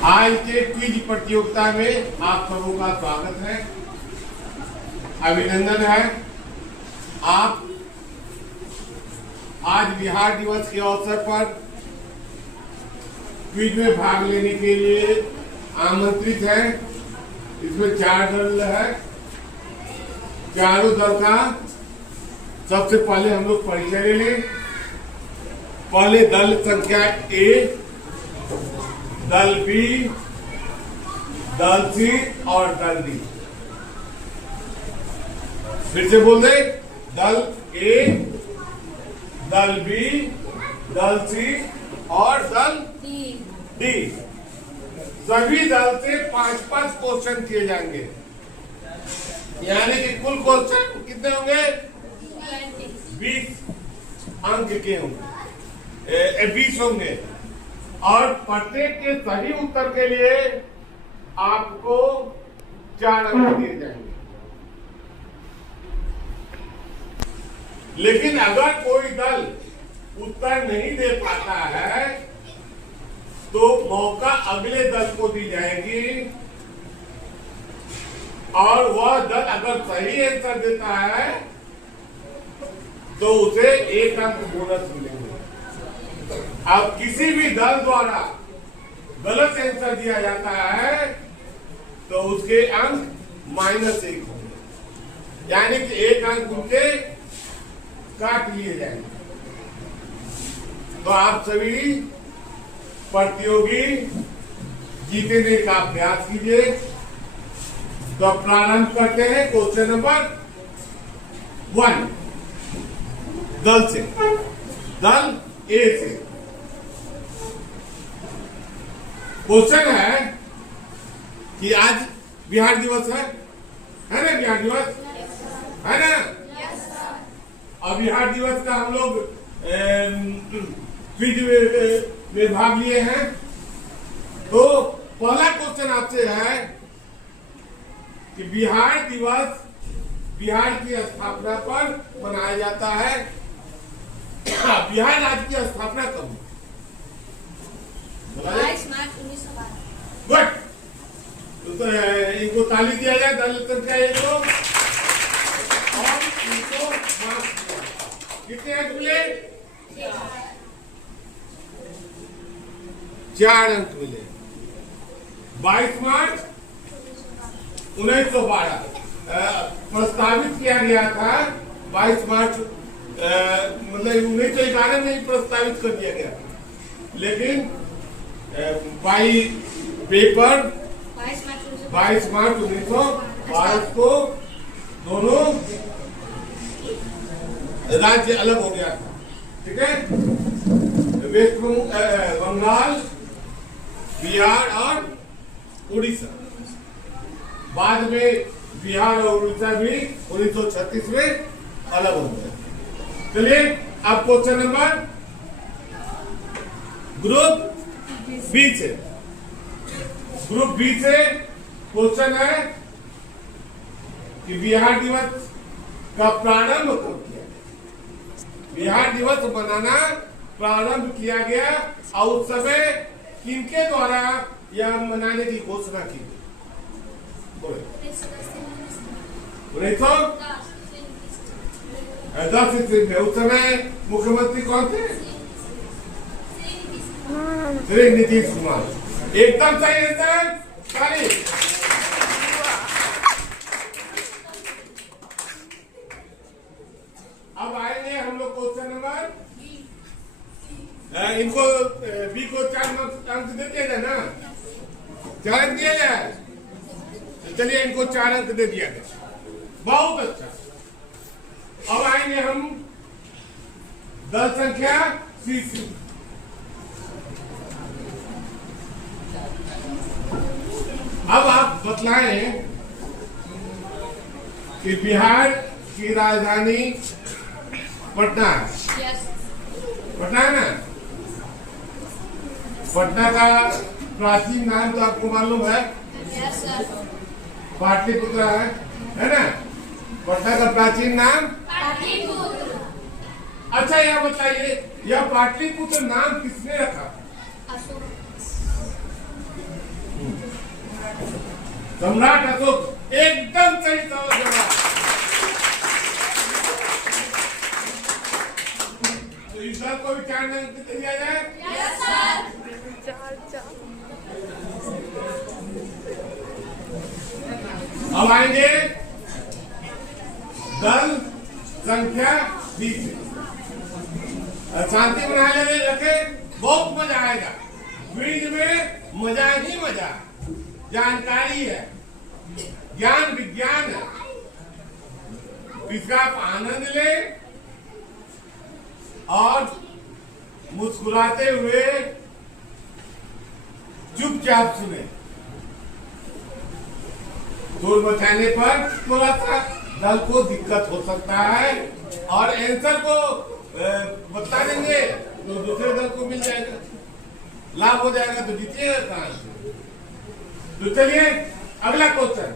आज के क्विज प्रतियोगिता में आप सबों का स्वागत है, अभिनंदन है। आप आज बिहार दिवस के अवसर पर क्विज में भाग लेने के लिए आमंत्रित हैं। इसमें 4 दल है। चारों दल का सबसे पहले हम लोग परिचय ले लें। पहले दल संख्या ए, दल बी, दल सी और दल डी। फिर से बोल दे, दल ए, दल बी, दल सी और दल डी। सभी दल से 5-5 क्वेश्चन किए जाएंगे, यानी कि कुल क्वेश्चन कितने होंगे? 20 अंक के होंगे, 20 होंगे। और प्रत्येक के सही उत्तर के लिए आपको 4 अंक दिए जाएंगे। लेकिन अगर कोई दल उत्तर नहीं दे पाता है तो मौका अगले दल को दी जाएगी, और वह दल अगर सही आंसर देता है तो उसे 1 अंक बोनस मिलेंगे। अब किसी भी दल द्वारा गलत आंसर दिया जाता है तो उसके अंक -1 होंगे, यानी कि 1 अंक उनके काट लिए जाएंगे। तो आप सभी प्रतियोगी जीतने का अभ्यास कीजिए। तो प्रारंभ करते हैं क्वेश्चन नंबर 1 दल से, दल ए से। क्वेश्चन है कि आज बिहार दिवस है ना? बिहार दिवस है ना? और बिहार दिवस का हम लोग क्विज में भाग लिए हैं। तो पहला क्वेश्चन आपसे है कि बिहार दिवस बिहार की स्थापना पर मनाया जाता है। बिहार राज्य की स्थापना कब हुई? 22 मार्च 1912। गुड। तो इनको ताली दिया जाए, दल संख्या 1 को, और इनको मार्क्स दिया। कितने अंक मिले? 4 अंक मिले। 22 मार्च 1912 प्रस्तावित किया गया था। 22 मार्च मतलब 1911 में ही प्रस्तावित कर दिया गया, लेकिन बाई पेपर 22 मार्च 1912 को दोनों राज्य अलग हो गया था। ठीक है, वेस्ट बंगाल, बिहार और उड़ीसा। बाद में बिहार और उड़ीसा भी 1936 में अलग हो गया। चलिए अब क्वेश्चन नंबर ग्रुप बी से। ग्रुप बी से क्वेश्चन है कि बिहार दिवस का प्रारंभ कब किया गया? बिहार दिवस मनाना प्रारंभ किया गया और उस समय किनके द्वारा यह मनाने की घोषणा की गई? बोले 1910 में। उस समय मुख्यमंत्री कौन थे? श्री नीतीश कुमार। एकदम सही आंसर। ताली। अब आएंगे हम लोग क्वेश्चन नंबर, इनको बी को 4 अंक दे दिया जाए ना? 4 अंक दिया जाए। चलिए इनको 4 अंक दे दिया गया, बहुत अच्छा। अब आएंगे हम दल संख्या सी से। अब आप बतलाएं कि बिहार की राजधानी पटना है। पटना है ना? पटना का प्राचीन नाम तो आपको मालूम है? पाटलिपुत्र है ना? पटना का प्राचीन नाम पाटलिपुत्र। अच्छा यह बताइए, यह पाटलिपुत्र नाम किसने रखा? सम्राट अशोक एकदम सही जवाब। तो इस दल को भी 4 अंक दिया जाए। Yes sir. अब आएंगे दल संख्या 20। शांति बनाए रखे, बहुत मजा आएगा। क्विज में मजा ही मजा, जानकारी है, ज्ञान विज्ञान है, इसका आप आनंद ले और मुस्कुराते हुए चुपचाप सुने। शोर मचाने पर थोड़ा सा दल को दिक्कत हो सकता है और आंसर को बता देंगे तो दूसरे दल को मिल जाएगा, लाभ हो जाएगा, तो जीतिएगा कहां से। तो चलिए अगला क्वेश्चन,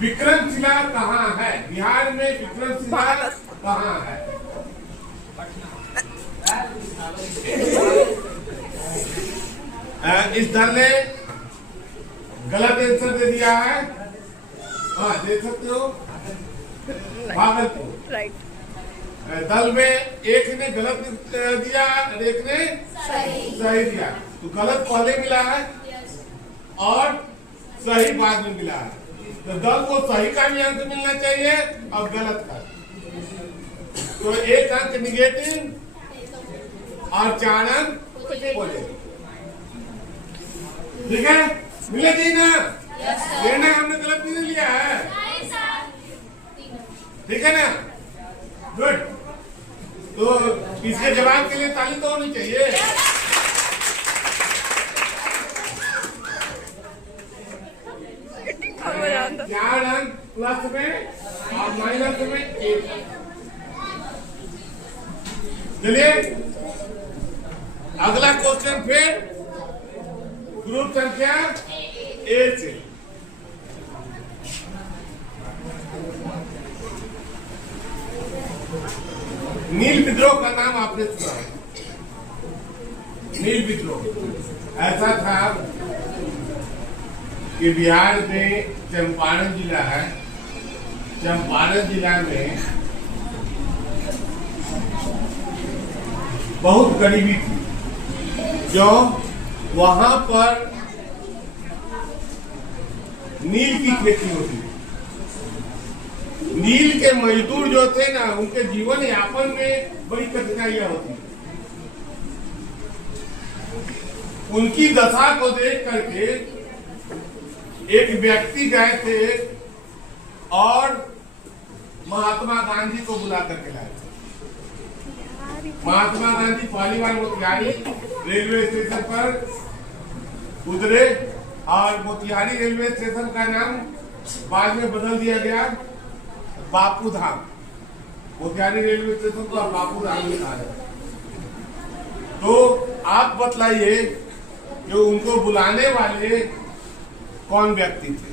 विक्रमशिला कहाँ है? बिहार में विक्रमशिला कहाँ है? इस दल ने गलत आंसर दे दिया है। हाँ देख सकते हो, भागलपुर। राइट। दल में एक ने गलत दिया और एक ने सही दिया। तो गलत पहले मिला है और सही बाद में मिला है। तो दल को सही का भी अंक मिलना चाहिए और गलत का। तो 1 अंक निगेटिव और 4 अंक पॉजिटिव। ठीक है, मिले थी ना? लेना हमने गलत नहीं लिया है, ठीक है ना? गुड। तो इसके जवाब के लिए ताली तो होनी चाहिए। चार अंक प्लस में और माइनस में 1। चलिए अगला क्वेश्चन फिर ग्रुप संख्या 1 से। नील विद्रोह का नाम आपने सुना है? नील विद्रोह ऐसा था कि बिहार में चंपारण जिला है, चंपारण जिला में बहुत गरीबी थी, जो वहां पर नील की खेती होती थी। नील के मजदूर जो थे ना, उनके जीवन यापन में बड़ी कठिनाइयां होती थी। उनकी दशा को देख करके एक व्यक्ति गए थे और महात्मा गांधी को बुला करके लाए। महात्मा गांधी पहली बार मोतिहारी रेलवे स्टेशन पर उतरे और मोतिहारी रेलवे स्टेशन का नाम बाद में बदल दिया गया बापू धाम। मोतिहारी रेलवे स्टेशन को बापू धाम लिखा है। तो आप बतलाइए कि उनको बुलाने वाले कौन व्यक्ति थे?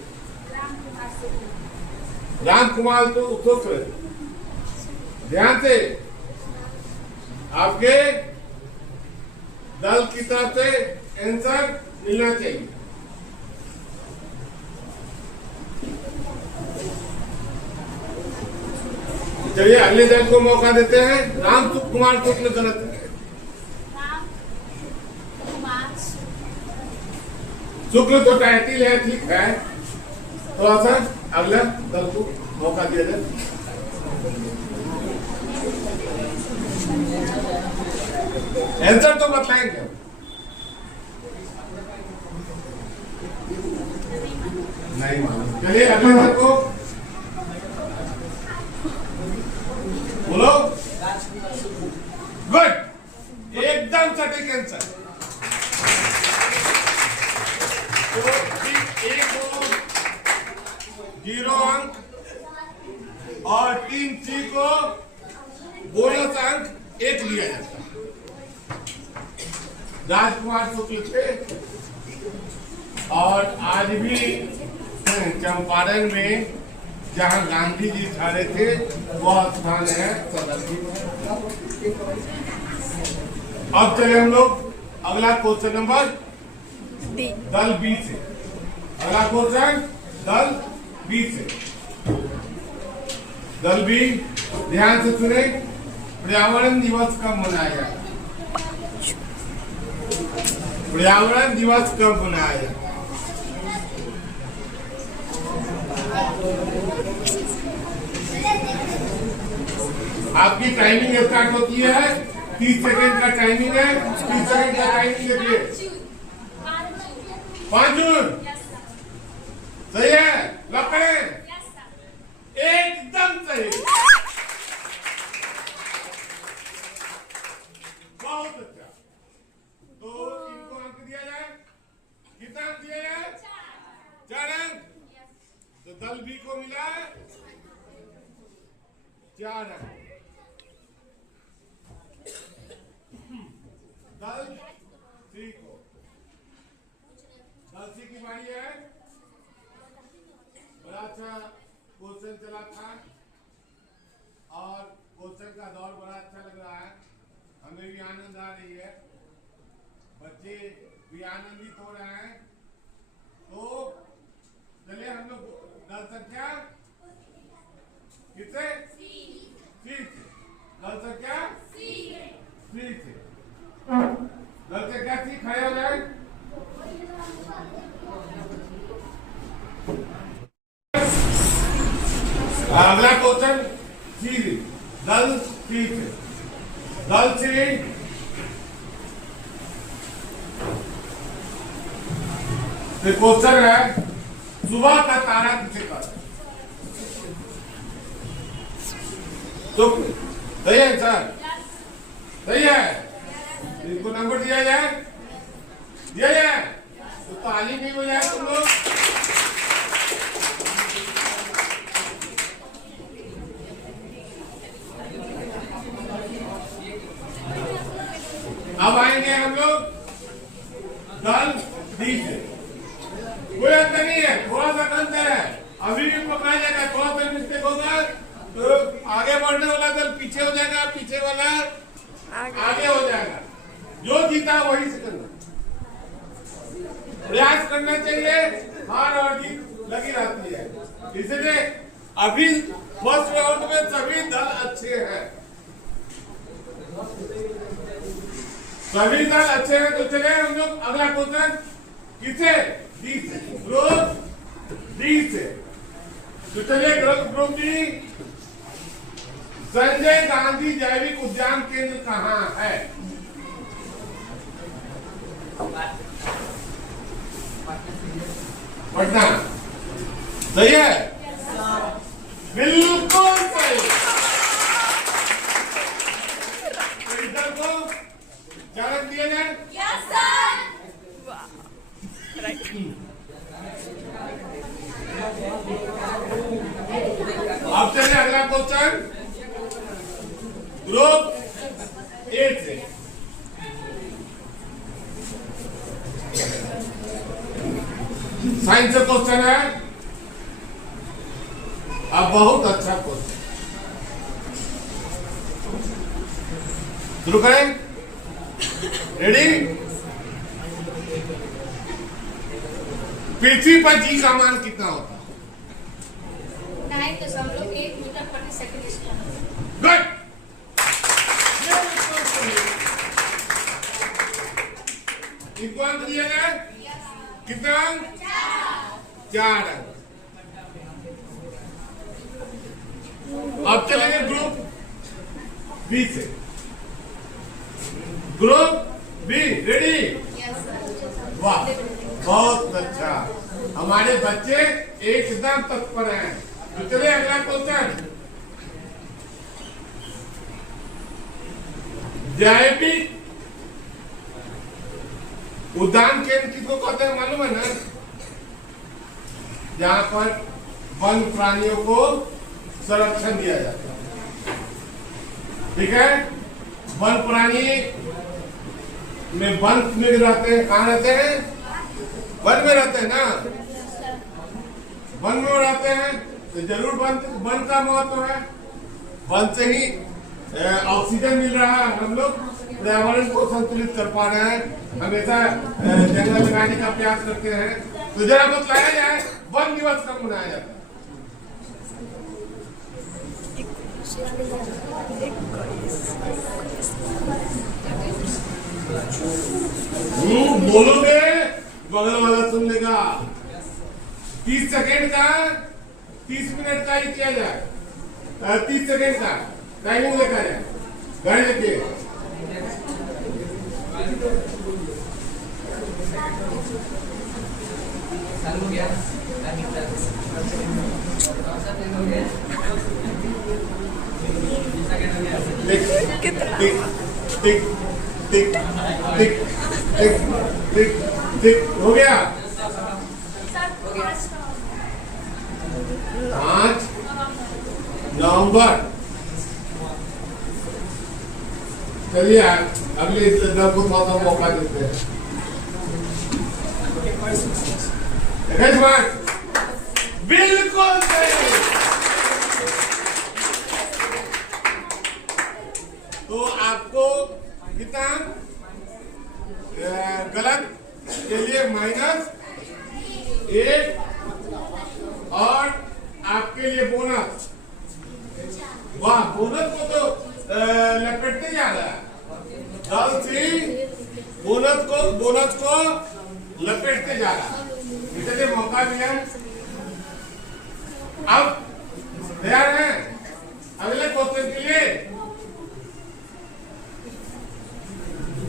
राम कुमार तो शुक्ल। ध्यान से, आपके दल की तरफ से आंसर मिलना चाहिए। चलिए अगले दल को मौका देते हैं। राम कुमार शुक्ल गलत है। शुक्ल तो टाइटिल है, ठीक है। थोड़ा सा अगला दल को मौका दिया जाए। आंसर तो बताएंगे। नहीं मालूम। चलिए अगले दल को बोलो। गुड, एकदम सटीक आंसर। तो 1 को 0 अंक और 3 सी को बोनस अंक 1 दिया जाता है। राजकुमार शुक्ल थे और आज भी चंपारण में जहां गांधी जी ठहरे थे वह स्थान है सदर। अब चले हम लोग अगला क्वेश्चन नंबर दल बी से। अगला क्वेश्चन दल बी से। दल बी, ध्यान से सुने। पर्यावरण दिवस कब मनाया जाता है? पर्यावरण दिवस कब मनाया जाता है? आपकी टाइमिंग स्टार्ट होती है, 30 सेकंड का टाइमिंग है। 30 सेकंड का टाइमिंग देखिए। 5 जून सही है, लॉक करें। एकदम सही, बहुत अच्छा। तो इनको अंक दिया जाए, कितना अंक दिया जाए? 4 अंक। तो दल बी को मिला 4 अंक। दल सी को, दल सी की बारी है। बड़ा अच्छा क्वेश्चन चला था और क्वेश्चन का दौर बड़ा अच्छा लग रहा है। हमें भी आनंद आ रही है, बच्चे भी आनंदित हो रहे हैं। तो चलिए हम लोग दल संख्या किससे? सी से। दल संख्या सी से। दल संख्या सी खड़े हो जाए। अगला क्वेश्चन सी, दल सी से। दल सी क्वेश्चन है, सुबह का तारा किसे कहते हैं? तो सही है सर, सही है। इनको नंबर दिया जाए, दिया जाए तो ताली नहीं हो जाए तुम लोग। अब आएंगे हम लोग दल डी से। कोई अंतर नहीं है, थोड़ा सा अंतर है, अभी भी पकड़ा जाएगा। थोड़ा सा मिस्टेक होगा तो आगे बढ़ने वाला दल पीछे हो जाएगा, पीछे वाला आगे हो जाएगा। जो जीता वही से करना, प्रयास करना चाहिए। हार और जीत लगी रहती है, इसलिए अभी फर्स्ट राउंड में सभी दल अच्छे हैं, सभी दल अच्छे हैं। तो चले हम लोग अगला क्वेश्चन किसे? डी से, ग्रुप डी से। तो चलिए ग्रुप डी, संजय गांधी जैविक उद्यान केंद्र कहाँ है? पटना, सही है, बिल्कुल सही। तो इधर को चालक दिया जाए। Yes sir. अब चलिए अगला क्वेश्चन ग्रुप ए से। साइंस का क्वेश्चन है, अब बहुत अच्छा क्वेश्चन, शुरू करें। रेडी? पृथ्वी पर जी का मान कितना होता है? 9.1 मीटर प्रति सेकंड। गुड। इनको अंक दिया गया कितना? 4 अंक। अब चलेंगे ग्रुप बी से। Group B, ready? वाह, बहुत अच्छा, हमारे बच्चे एकदम तत्पर हैं। तो चलिए अगला क्वेश्चन, जैविक उद्यान केंद्र किसको कहते हैं मालूम है ना? जहां पर वन प्राणियों को संरक्षण दिया जाता है, ठीक है। वन प्राणी में वन में रहते हैं, कहाँ रहते हैं? वन में रहते हैं ना, वन में रहते हैं तो जरूर वन का महत्व है। वन से ही ऑक्सीजन मिल रहा है हम लोग पर्यावरण को संतुलित कर पा रहे हैं, हमेशा जंगल लगाने का प्रयास करते हैं। तो जरा बतलाया जाए वन दिवस कब मनाया जाता है? बोलोगे बगल वाला सुन लेगा। 30 सेकेंड का 30 मिनट का ही किया जाए। 30 सेकेंड का टाइमिंग लिखा जाए, गाड़ी लिखिए। टिक टिक टिक टिक टिक टिक टिक टिक हो गया। 5 नवंबर। चलिए अगले दल को थोड़ा सा मौका देते हैं। बिल्कुल सही। तो आपको कितना गलत के लिए -1 और आपके लिए बोनस। वाह, बोनस को तो लपेटते जा रहा है। दल से बोनस को लपेटते जा रहा है। इसलिए मौका मिला। अब तैयार है अगले क्वेश्चन के लिए?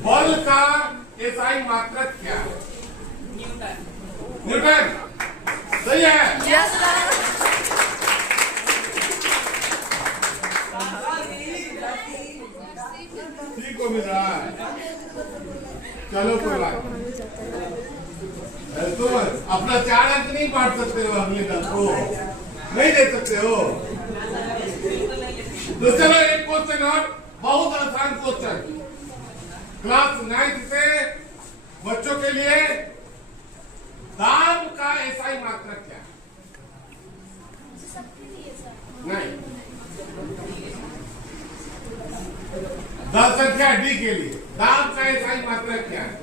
बल का एसआई मात्रक क्या है? न्यूटन। सही है। ठीक को मिल रहा है। चलो कोई बात तो अपना 4 अंक नहीं बांट सकते हो, अगले दल को नहीं दे सकते हो। तो चलो एक क्वेश्चन और, बहुत आसान क्वेश्चन, क्लास 9 से बच्चों के लिए। दाब का एसआई मात्रक क्या? नहीं, दल संख्या डी के लिए दाब का एसआई मात्रक क्या है?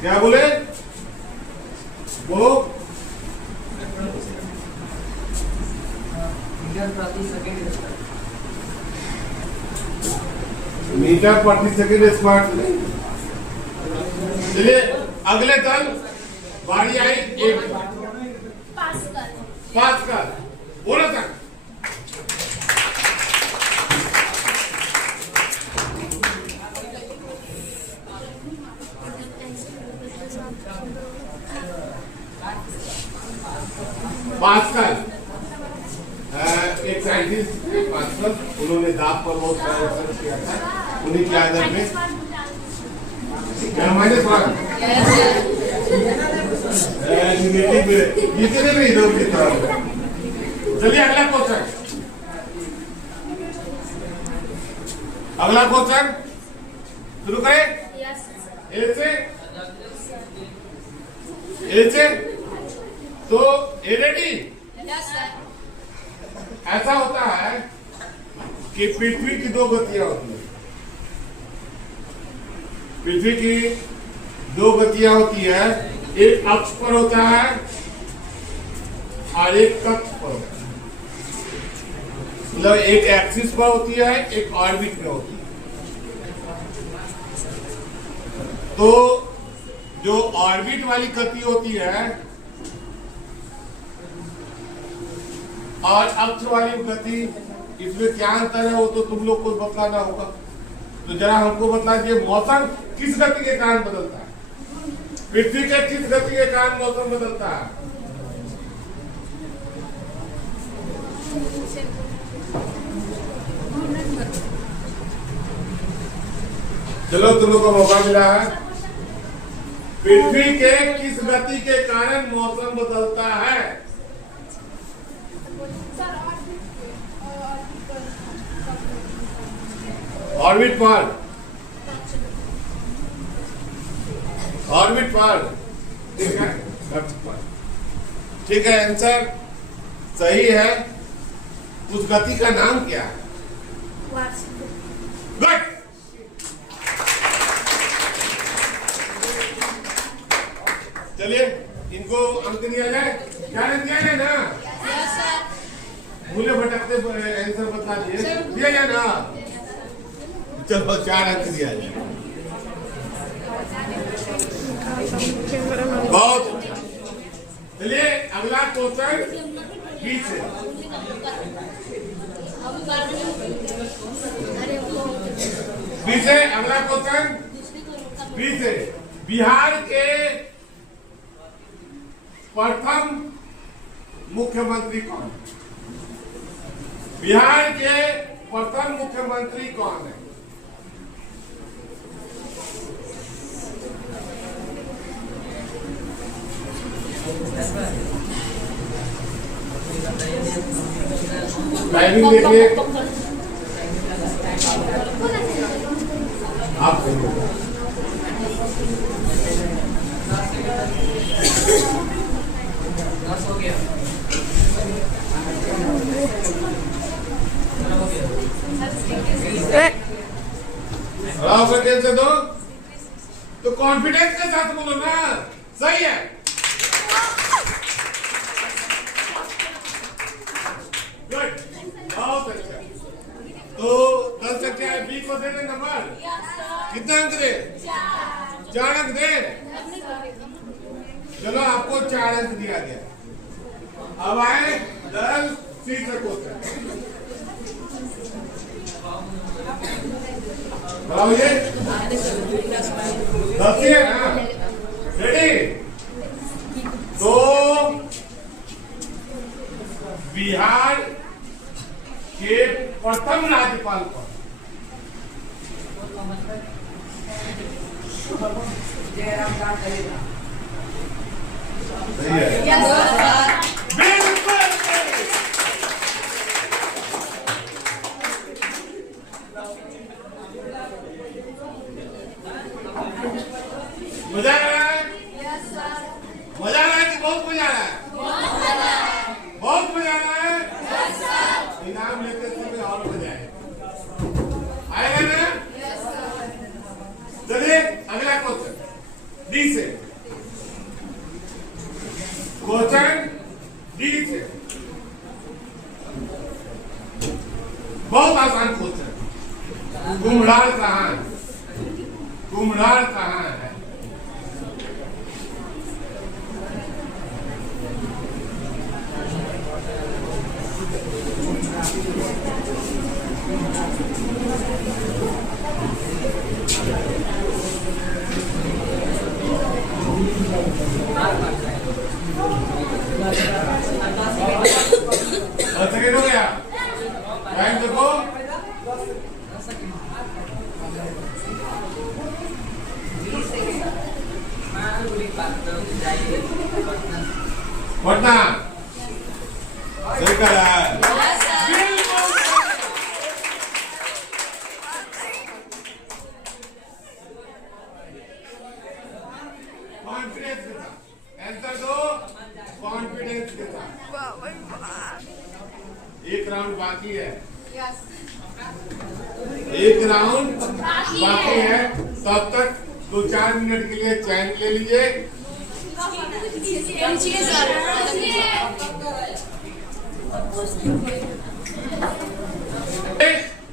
क्या बोले वो? मीटर प्रति सेकंड स्क्वायर नहीं। चलिए अगले दल बारी आई। एक पास्कल बोला था। पास्कल एक साइंटिस्ट पास्कल, उन्होंने दाब पर बहुत सारा रिसर्च किया था। उन्हीं के आधार में जितने भी इधर की तरफ। चलिए अगला क्वेश्चन। अगला क्वेश्चन शुरू करें। ए से तो ए रेडी। ऐसा होता है कि पृथ्वी की 2 गतियां होती है। पृथ्वी की 2 गतियां होती है, एक अक्ष पर होता है और एक कक्ष पर होता है। मतलब एक एक्सिस पर होती है, एक ऑर्बिट में होती है। तो जो ऑर्बिट वाली गति होती है और अक्ष वाली गति, इसमें क्या अंतर है वो तो तुम लोग को बताना होगा। तो जरा हमको बता दीजिए, मौसम किस गति के कारण बदलता है? पृथ्वी के किस गति के कारण मौसम बदलता है? चलो तुम लोग को मौका मिला है। पृथ्वी के किस गति के कारण मौसम बदलता है? ऑर्बिट पर। ऑर्बिट पर, ठीक है। ठीक है, आंसर सही है। उस गति का नाम क्या है? गुड। चलिए इनको अंक दिया जाए। क्या दिया जाए ना? भूले भटकते आंसर बता दिया जाए ना। चलो 4 अंक दिया जाए। बहुत अच्छा। चलिए अगला क्वेश्चन बी से। बी से अगला क्वेश्चन बी से। बिहार के प्रथम मुख्यमंत्री कौन? बिहार के प्रथम मुख्यमंत्री कौन है? टाइमिंग देखिए आप। हो गया। सेकेंड से दो तो कॉन्फिडेंस के साथ बोलो ना। सही है। गुड। बहुत अच्छा। तो 10 संख्या बी को दे दे नंबर। कितना अंक दे? 4 अंक दे। चलो आपको 4 अंक दिया गया। अब आए 10 सी से क्वेश्चन। ये 10 है ना? रेडी? तो बिहार के प्रथम राज्यपाल कौन? सही है। बिल्कुल। मजा आ रहा है? मजा आ रहा है कि बहुत मजा आ रहा है? बहुत मजा आ रहा है। इनाम लेते समय और मजा आएगा ना? चलिए अगला क्वेश्चन डी से। क्वेश्चन डी से बहुत आसान क्वेश्चन। कुम्हरार कहाँ है? कुम्हरार कहाँ है? सेकेंड हो गया। टाइम देखो। पटना। सही करा है। कॉन्फिडेंस के साथ आंसर दो। कॉन्फिडेंस के साथ। एक राउंड बाकी है। एक राउंड बाकी है। तब तक 2-4 मिनट के लिए चैन ले लीजिए।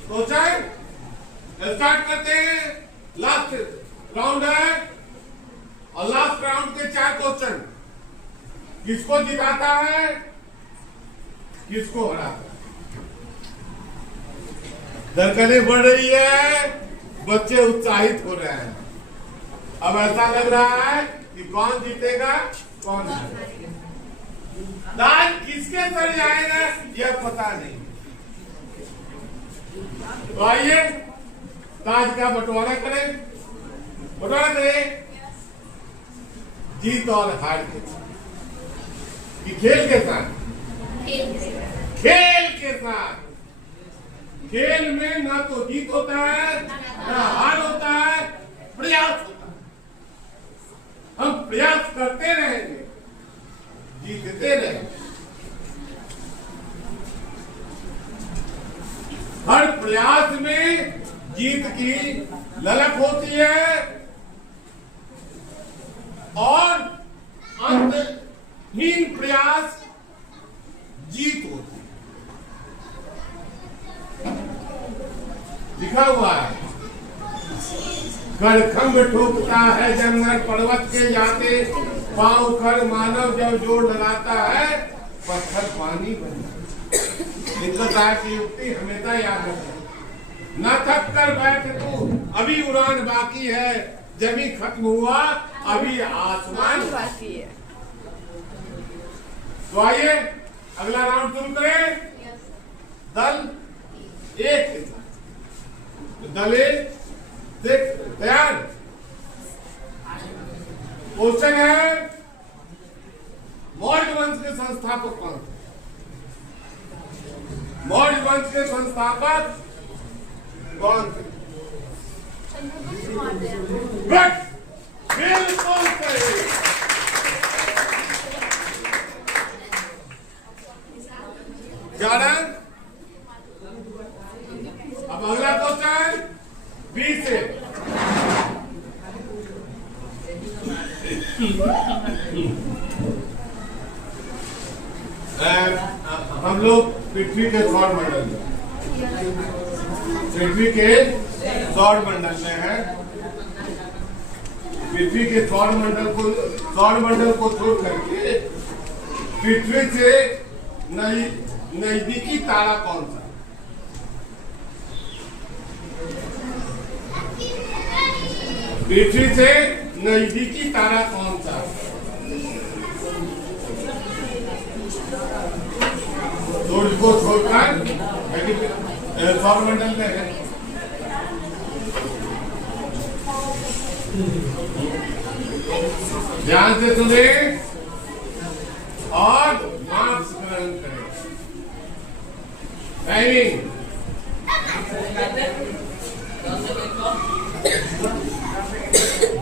तो स्टार्ट करते हैं। लास्ट राउंड है और लास्ट राउंड के 4 क्वेश्चन। किसको जिताता है, किसको हराता है? धड़कनें बढ़ रही है, बच्चे उत्साहित हो रहे हैं। अब ऐसा लग रहा है कि कौन जीतेगा कौन हारेगा। दाल किसके सर जाएगा यह पता नहीं। तो आइए ताज का बंटवारा करें। बंटवारा करें जीत और हार के कि खेल के साथ। खेल के साथ। खेल में ना तो जीत होता है ना हार होता है, प्रयास होता है। हम प्रयास करते रहेंगे, जीतते रहेंगे। जीत की ललक होती है और अंतहीन प्रयास जीत होती है। लिखा हुआ है, खड़खंभ ठोकता है जंगल पर्वत के जाते, पांव कर मानव जब जोर लगाता है पत्थर पानी बन जाता। की युक्ति हमेशा याद रखना, न थक कर बैठ तू, अभी उड़ान बाकी है, जमी खत्म हुआ अभी आसमान बाकी है। तो आइए अगला राउंड शुरू करें। दल एक के साथ, दल एक देख तैयार। क्वेश्चन है, मौर्य वंश के संस्थापक कौन थे? मौर्य वंश के संस्थापक कौन थे? गुड, बिल्कुल सही। जाना अब अगला क्वेश्चन 20 से। हम लोग पृथ्वी के सौर मंडल में, पृथ्वी के सौर मंडल में है। पृथ्वी के सौर मंडल को छोड़ करके पृथ्वी से नजदीकी तारा कौन सा? पृथ्वी से नजदीकी तारा कौन सा? सूर्य को छोड़कर सौर मंडल में है। ध्यान से सुने और मार्क्स ग्रहण करें। टाइमिंग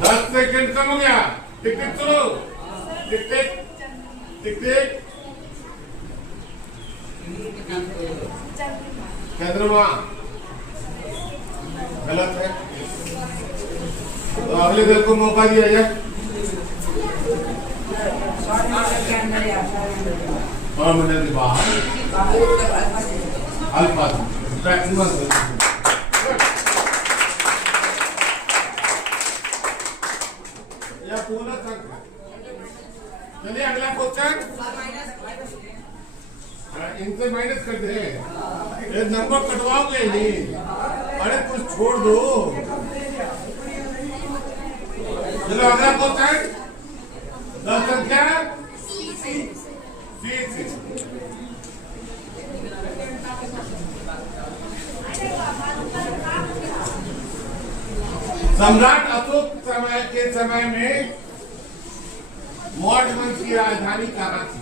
10 सेकंड कम हो गया। टिक टिक सुनो, टिक टिक टिक टिक। चंद्रमा गलत है, तो अगले दल को मौका दिया जाए। और मंडल के बाहर अल्फा या पूर्ण संख्या। चलिए अगला क्वेश्चन, इनसे माइनस कर दे, नंबर कटवाओगे नहीं? अरे कुछ छोड़ दो। चलो अगला क्वेश्चन, 10 संख्या सम्राट अशोक के समय में मौर्य वंश की राजधानी कहाँ थी?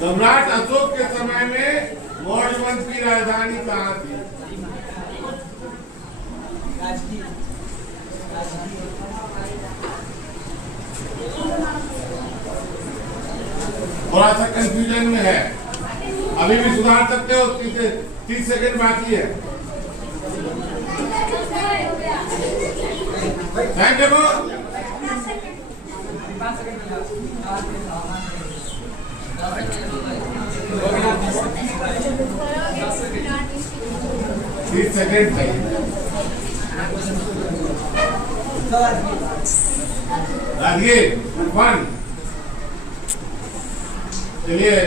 सम्राट अशोक के समय में मौर्य वंश की राजधानी कहाँ थी? थोड़ा सा कंफ्यूजन में है, अभी भी सुधार सकते हो। 30 सेकंड बाकी है। Thank you. 30 सेकंड चाहिए। राजगीर 1। चलिए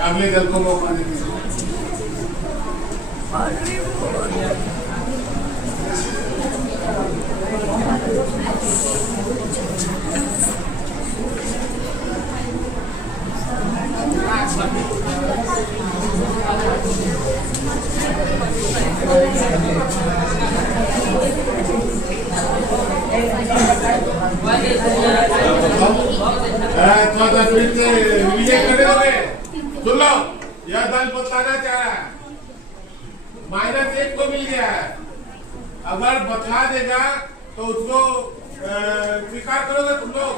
अगले दल को मौका दीजिए। सुन लो, यह दल बताना चाह रहा है, -1 को मिल गया है। अगर बतला देगा तो उसको स्वीकार करोगे तुम लोग?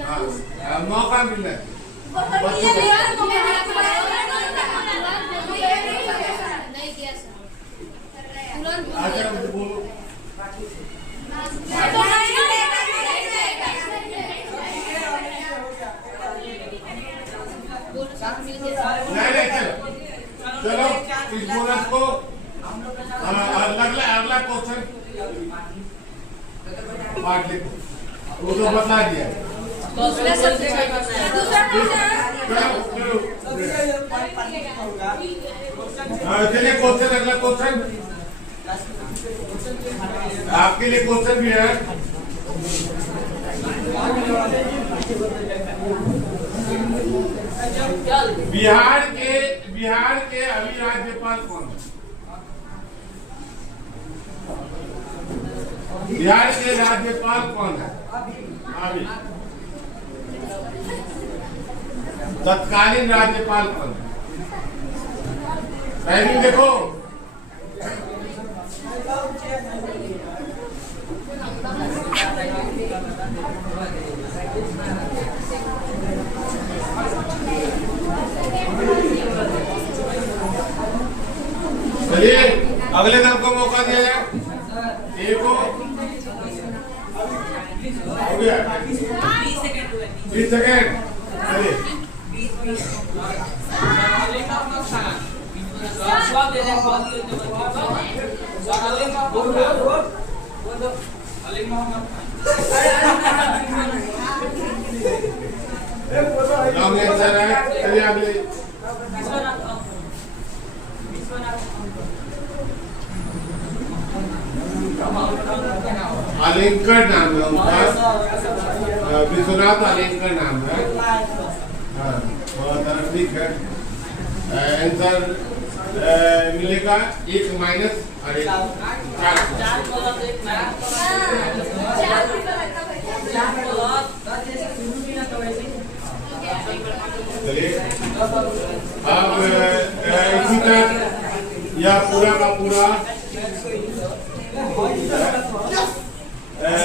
हाँ, मौका मिल रहा है नहीं किया सर। अच्छा बोलो नहीं चलो इस बोनस को अगला क्वेश्चन पार्ट लिखो वो तो बता दिया दूसरा सब्जेक्ट चलिए क्वेश्चन अगला क्वेश्चन आपके लिए क्वेश्चन भी है बिहार के अभी राज्यपाल कौन है? बिहार के राज्यपाल कौन है अभी? तत्कालीन राज्यपाल कौन है? टाइमिंग देखो चलिए अगले दल को मौका दिया जाए एक हो गया 20 सेकेंड चलिए लॉन्ग आंसर है चलिए अगले आलिंकर नाम है उनका विश्वनाथ आलिंकर नाम है हाँ बहुत ठीक है आंसर मिलेगा 1 माइनस और 4 चलिए अब इसी तरह यह पूरा का पूरा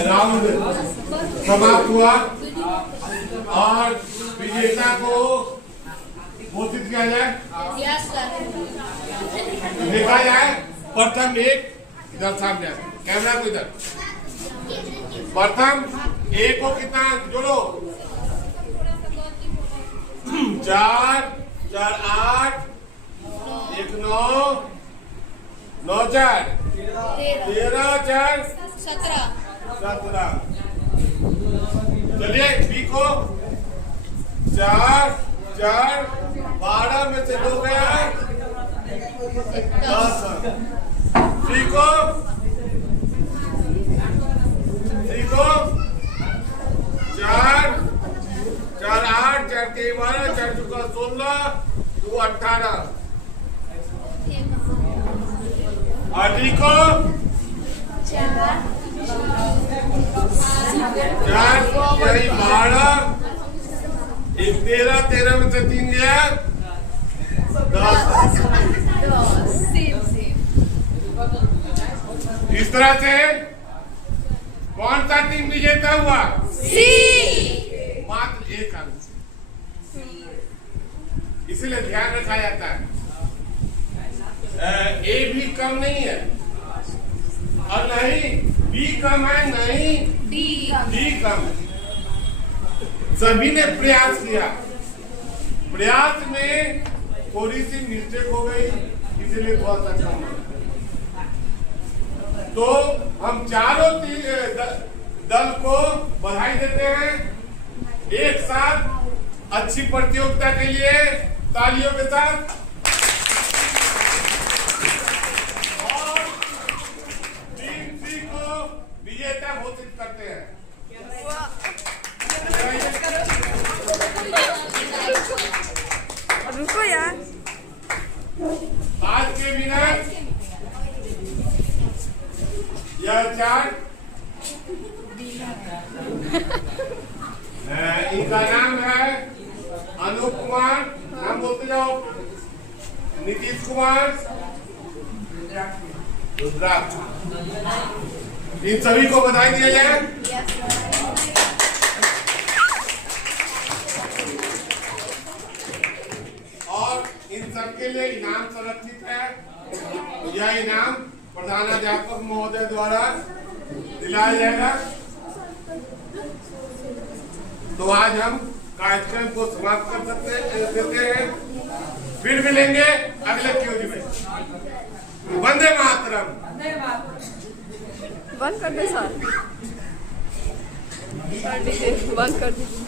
राउंड समाप्त हुआ और विजेता को घोषित किया जाए देखा जाए प्रथम एक इधर सामने कैमरा को इधर प्रथम एक को कितना जोड़ो 4 4 8 1 9 9 4 13 4 17 चलिए बी को 4 4 12 में से 2 गया 10 सी को 4 4 8 4 के 12 4 चुका 16 2 18 और डी को 4 यही 12 एक 13 में से 3 गया 10 इस तरह से कौन सा टीम विजेता हुआ? मात्र 1 अंक से, इसीलिए ध्यान रखा जाता है ए भी कम नहीं है और नहीं बी कम है नहीं डी कम है। सभी ने प्रयास किया, प्रयास में थोड़ी सी मिस्टेक हो गई इसीलिए थोड़ा सा कम है। तो हम चारों दल को बधाई देते हैं एक साथ अच्छी प्रतियोगिता के लिए तालियों के साथ। और टीम सी को विजेता घोषित करते हैं। रुको यार, आज के विनर यह 4 इनका नाम है अनूप कुमार, नाम बोलते जाओ, नीतीश कुमार, रुद्राक्ष। इन सभी को बधाई दिया जाए। सबके लिए इनाम संरक्षित है। यह इनाम प्रधानाध्यापक महोदय द्वारा दिलाया जाएगा। तो आज हम कार्यक्रम को समाप्त कर देते हैं। फिर मिलेंगे अगले क्यूज में। वंदे मातरम। बंद कर दे सर, कर दीजिए, बंद कर दीजिए।